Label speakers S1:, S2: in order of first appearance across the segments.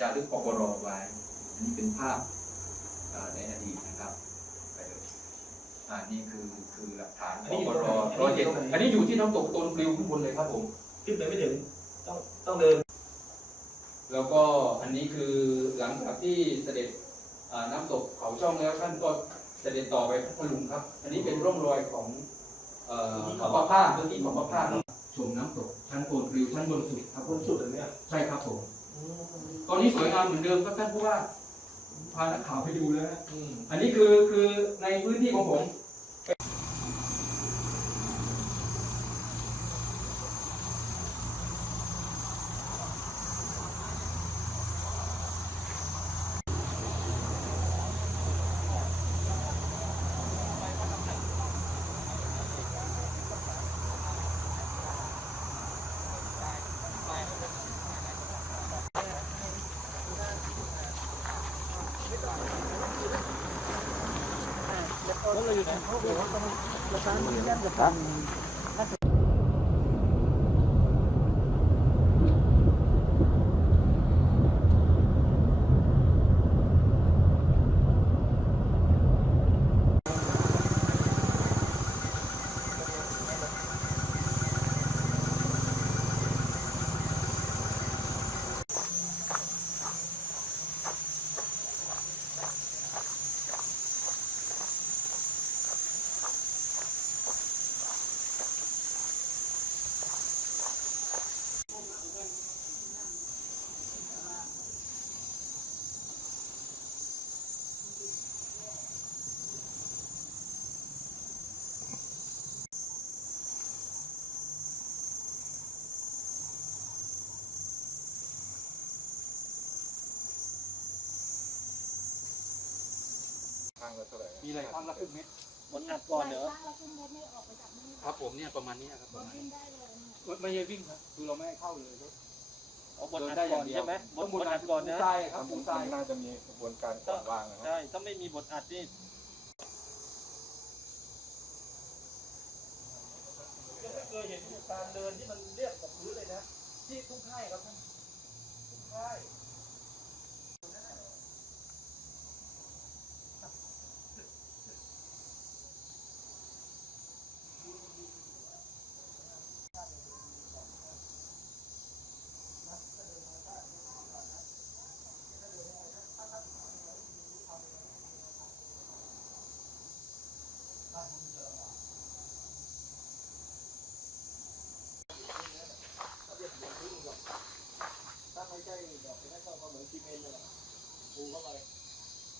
S1: จารึกปปรไว้ อันนี้เป็นภาพเอ่อในอดีตนะครับไปเลยอ่านี่คือคือหลักฐาน
S2: อัน
S1: ป
S2: นี้อยู่
S1: ป
S2: ตรง
S1: ร
S2: ไหน
S1: ร้อยเจ็ด
S2: อันนี้อยู่ตรงไหน
S1: อันนี้อยู่ที่น้ำตกตนปลิวข้างบนเลยครับผม
S2: ขึ้นไปไม่ถึงต้องต้องเดิน
S1: แล้วก็อันนี้คือหลังจากที่เสด็จอ่าน้ำตกเขาช่องแล้วท่านก็เสด็จต่อไปพัทลุงครับ อันนี้เป็นร่องรอยของเอ่อเขาประพาสพื้นที่เขาประพาสชมน้ำตกชั้นโคนปลิวชั้นบนสุดครับ
S2: บนสุดเลยเนี่ย
S1: ใช่ครับผม ตอนนี้สวยงามเหมือนเดิมครับท่านผู้ว่าพานักข่าวไปดูแล้วนะ
S2: อืม
S1: อันนี้คือคือในพื้นที่ของผม
S2: 好了，你看，这个，这个，这个，这个。
S1: มีอะไรข้างละครึ่งเมตร
S2: บนอัดก่อนเหรอ
S3: เราขึ้นรถไม่ออกไปจากนี่
S1: ครับผมเนี่ยประมาณนี้ครับประมาณ
S3: ขึ้
S1: นี้
S3: นได้เลยเนี่ย
S1: ไม่ใช่วิ่งครับคือเราไม่ให้เข้าเลย
S2: เอาบนอัดก่อนใช่ไหมบนบนอัดก่อนนะ
S1: ใช่ครับผมใช่
S4: น่าจะมีกระบวนการก่อนวางนะครับ
S2: ใช่ถ้าไม่มีบทอัดนี่ยังไม่เคยเห็นการเดินที่มันเรียบกับพื้นเลยนะ
S1: ที่ทุกค่ายครับท่านทุกค่าย
S2: ถ้าไม่ใช่แบบนี้ก็เหมือนซีเมนต์เลยอะ ปูเข้าไป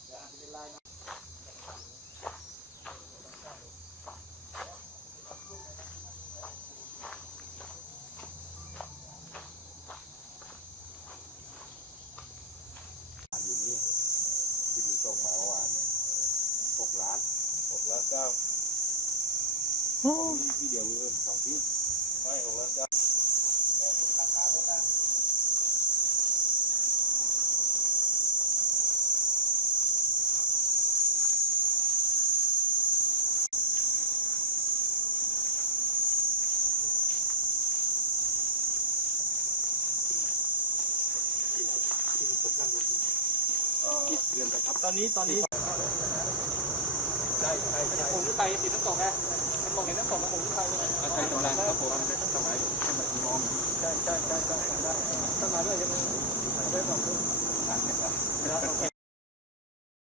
S2: แต่อาจจะเป็นลายน้ำ
S4: อยู่นี่ที่ดูส่งมาเมื่อวานเนี่ยหกล้านหกล้านเก้าของที่ที่เดียวเออสองที่ไม่หกล้านเก้า
S2: ตอนนี้ตอนนี้
S1: ใช่ใช่ใช่
S2: ผมขึ้นไปติดน้ำตกไงมันมองเห็นน้ำตกแล้วผมขึ้นไปเลย
S1: ใช่ตรงนั้นครับผมสมัยมอง
S2: ใช่ใช่ใช่ใช่ได้ต้องมาด้วยใช่ไหมได้สองคน
S1: ทันนะครับ
S2: แล้วโอเค